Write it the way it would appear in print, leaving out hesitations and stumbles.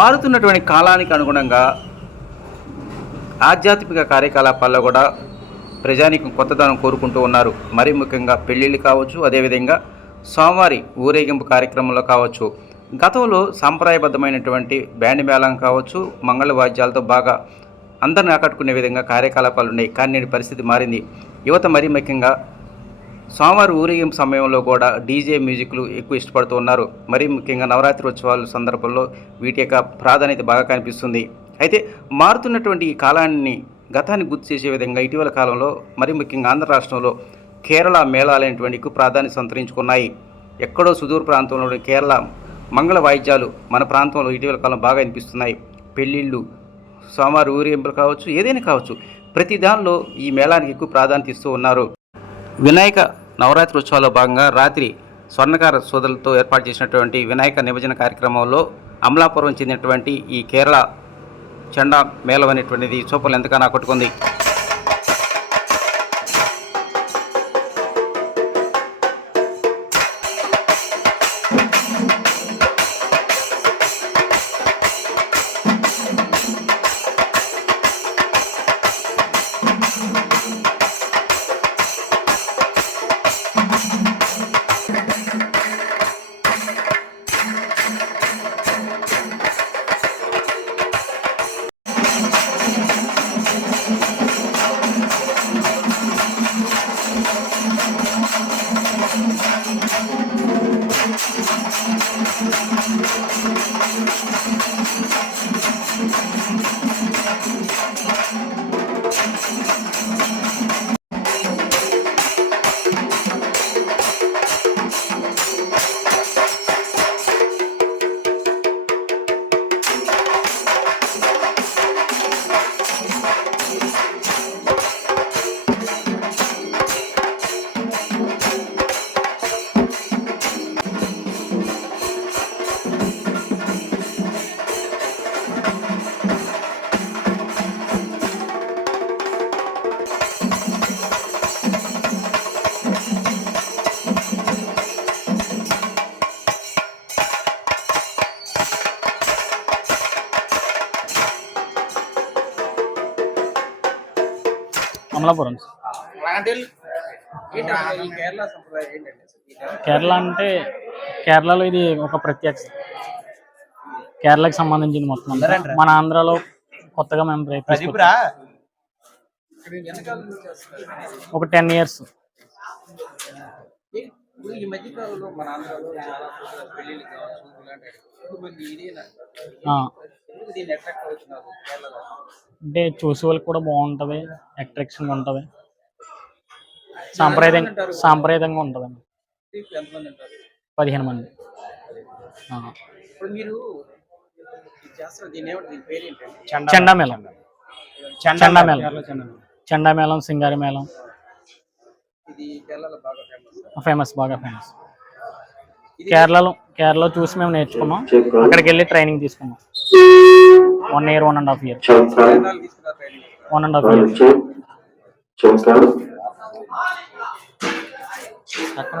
మారుతున్నటువంటి కాలానికి అనుగుణంగా ఆధ్యాత్మిక కార్యకలాపాల్లో కూడా ప్రజానీకం కొత్తదనం కోరుకుంటూ ఉన్నారు. మరీ ముఖ్యంగా పెళ్ళిళ్ళు కావచ్చు, అదేవిధంగా స్వామివారి ఊరేగింపు కార్యక్రమంలో కావచ్చు. గతంలో సాంప్రదాయబద్ధమైనటువంటి బ్యాండ్ మేళం కావచ్చు, మంగళ వాద్యాలతో బాగా అందరిని ఆకట్టుకునే విధంగా కార్యకలాపాలు ఉన్నాయి. కానీ నేటి పరిస్థితి మారింది. యువత మరీ ముఖ్యంగా స్వామివారి ఊరేగింపు సమయంలో కూడా డీజే మ్యూజిక్లు ఎక్కువ ఇష్టపడుతూ ఉన్నారు. మరీ ముఖ్యంగా నవరాత్రి ఉత్సవాల సందర్భంలో వీటి యొక్క ప్రాధాన్యత బాగా కనిపిస్తుంది. అయితే మారుతున్నటువంటి ఈ కాలాన్ని గతాన్ని గుర్తు చేసే విధంగా ఇటీవల కాలంలో మరీ ముఖ్యంగా ఆంధ్ర రాష్ట్రంలో కేరళ మేళాలైనటువంటి ఎక్కువ ప్రాధాన్యత సంతరించుకున్నాయి. ఎక్కడో సుదూర ప్రాంతంలో కేరళ మంగళ వాయిద్యాలు మన ప్రాంతంలో ఇటీవల కాలం బాగా వినిపిస్తున్నాయి. పెళ్ళిళ్ళు, స్వామివారి ఊరేగింపులు కావచ్చు, ఏదైనా కావచ్చు, ప్రతి దానిలో ఈ మేళానికి ఎక్కువ ప్రాధాన్యత ఇస్తూ ఉన్నారు. వినాయక నవరాత్రి ఉత్సవాల్లో భాగంగా రాత్రి స్వర్ణకార సోదరులతో ఏర్పాటు చేసినటువంటి వినాయక నిమజ్జన కార్యక్రమంలో అమలాపురం చెందినటువంటి ఈ కేరళ చండా మేళం అనేటువంటిది చూపలు ఎంతగానో ఆకట్టుకుంది. అమలాపురం. కేరళ అంటే కేరళలో ఇది ఒక ప్రత్యేక కేరళకి సంబంధించింది మొత్తం. మన ఆంధ్రాలో కొత్తగా మేము ఒక 10 years. అంటే చూసే వాళ్ళకి కూడా బాగుంటుంది, అట్రాక్షన్ ఉంటుంది, సాంప్రదాయంగా ఉంటుంది. 15 మంది. చండామేళం, చండామేళం, సింగారి మేళం ఫేమస్, బాగా ఫేమస్. కేరళలో చూసి మేము నేర్చుకున్నాం. అక్కడికి వెళ్ళి ట్రైనింగ్ తీసుకున్నాం. 1 year, 1.5 years. 1.5 years. అక్కడ